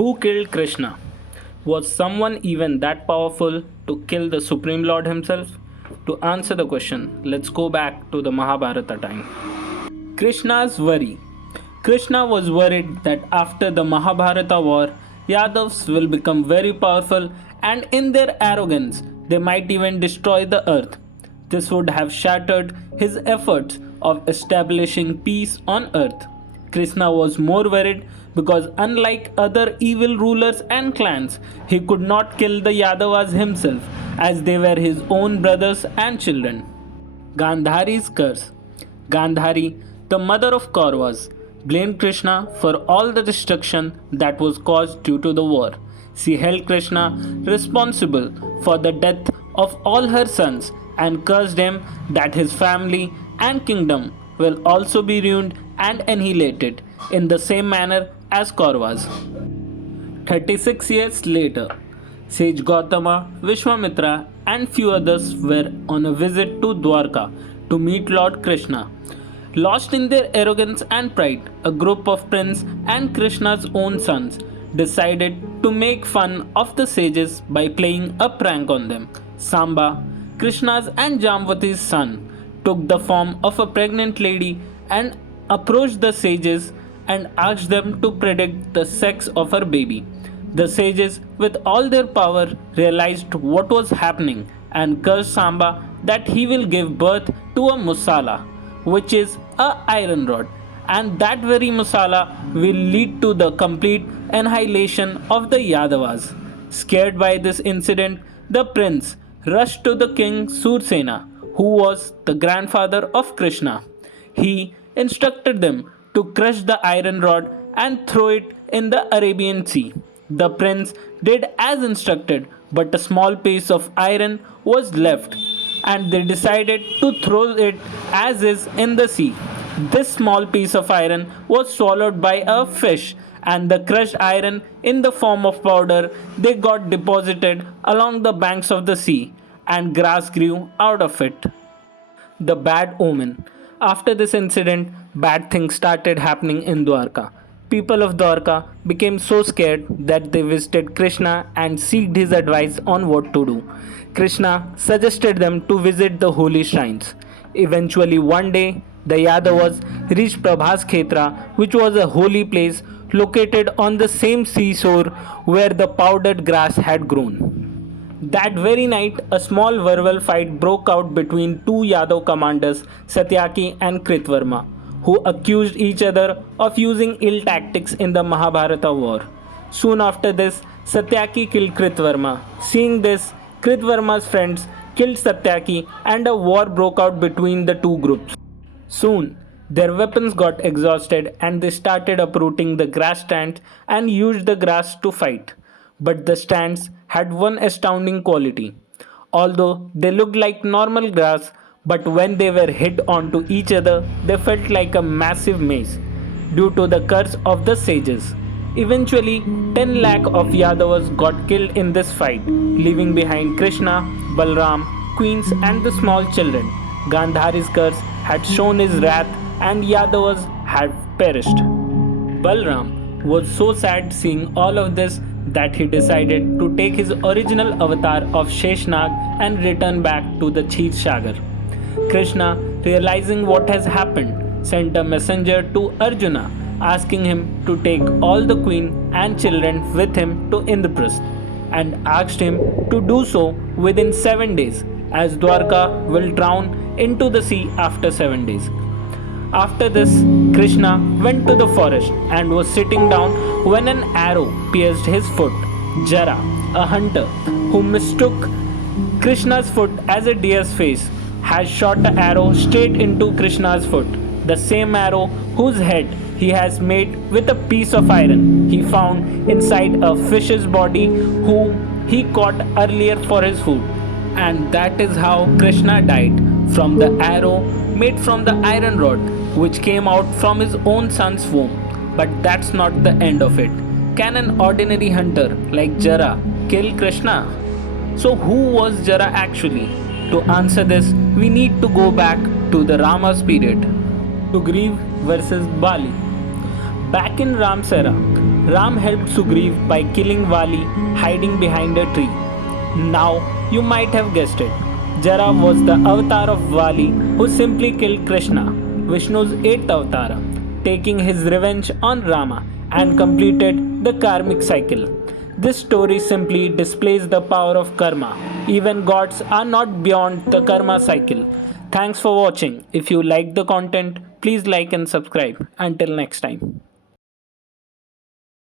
Who killed Krishna? Was someone even that powerful to kill the Supreme Lord himself? To answer the question, let's go back to the Mahabharata time. Krishna's worry. Krishna was worried that after the Mahabharata war, Yadavs will become very powerful and in their arrogance, they might even destroy the earth. This would have shattered his efforts of establishing peace on earth. Krishna was more worried because, unlike other evil rulers and clans, he could not kill the Yadavas himself as they were his own brothers and children. Gandhari's curse. Gandhari, the mother of Kauravas, blamed Krishna for all the destruction that was caused due to the war. She held Krishna responsible for the death of all her sons and cursed him that his family and kingdom will also be ruined and annihilated in the same manner as Kauravas. 36 years later, sage Gautama, Vishwamitra, and few others were on a visit to Dwarka to meet Lord Krishna. Lost in their arrogance and pride, a group of prince and Krishna's own sons decided to make fun of the sages by playing a prank on them. Samba, Krishna's and Jamvati's son, took the form of a pregnant lady and approached the sages and asked them to predict the sex of her baby. The sages, with all their power, realized what was happening and cursed Samba that he will give birth to a Musala, which is a iron rod, and that very Musala will lead to the complete annihilation of the Yadavas. Scared by this incident, the prince rushed to the king Sursena, who was the grandfather of Krishna. He instructed them to crush the iron rod and throw it in the Arabian Sea. The prince did as instructed, but a small piece of iron was left, and they decided to throw it as is in the sea. This small piece of iron was swallowed by a fish, and the crushed iron in the form of powder they got deposited along the banks of the sea, and grass grew out of it. The bad omen. After this incident, bad things started happening in Dwarka. People of Dwarka became so scared that they visited Krishna and sought his advice on what to do. Krishna suggested them to visit the holy shrines. Eventually, one day, the Yadavas reached Prabhas Khetra, which was a holy place located on the same seashore where the powdered grass had grown. That very night, a small verbal fight broke out between two Yadav commanders, Satyaki and Kritvarma, who accused each other of using ill tactics in the Mahabharata war. Soon after this, Satyaki killed Kritvarma. Seeing this, Kritvarma's friends killed Satyaki and a war broke out between the two groups. Soon, their weapons got exhausted and they started uprooting the grass stands and used the grass to fight. But the stands had one astounding quality. Although they looked like normal grass, but when they were hit onto each other, they felt like a massive maze due to the curse of the sages. Eventually, 10 lakh of Yadavas got killed in this fight, leaving behind Krishna, Balram, queens, and the small children. Gandhari's curse had shown his wrath, and Yadavas had perished. Balram was so sad seeing all of this that he decided to take his original avatar of Sheshnag and return back to the Kshir Sagar. Krishna, realizing what has happened, sent a messenger to Arjuna asking him to take all the queen and children with him to Indraprastha and asked him to do so within 7 days, as Dwarka will drown into the sea after 7 days. After this, Krishna went to the forest and was sitting down when an arrow pierced his foot. Jara, a hunter who mistook Krishna's foot as a deer's face, has shot an arrow straight into Krishna's foot, the same arrow whose head he has made with a piece of iron he found inside a fish's body whom he caught earlier for his food. And that is how Krishna died, from the arrow made from the iron rod which came out from his own son's womb. But that's not the end of it. Can an ordinary hunter like Jara kill Krishna? So who was Jara actually? To answer this, we need to go back to the Rama's period. Sugriv versus Bali. Back in Ram's era, Ram helped Sugriv by killing Vali hiding behind a tree. Now, you might have guessed it. Jara was the avatar of Vali who simply killed Krishna, Vishnu's eighth avatar, taking his revenge on Rama and completed the karmic cycle. This story simply displays the power of karma. Even gods are not beyond the karma cycle. Thanks for watching. If you like the content, please like and subscribe. Until next time.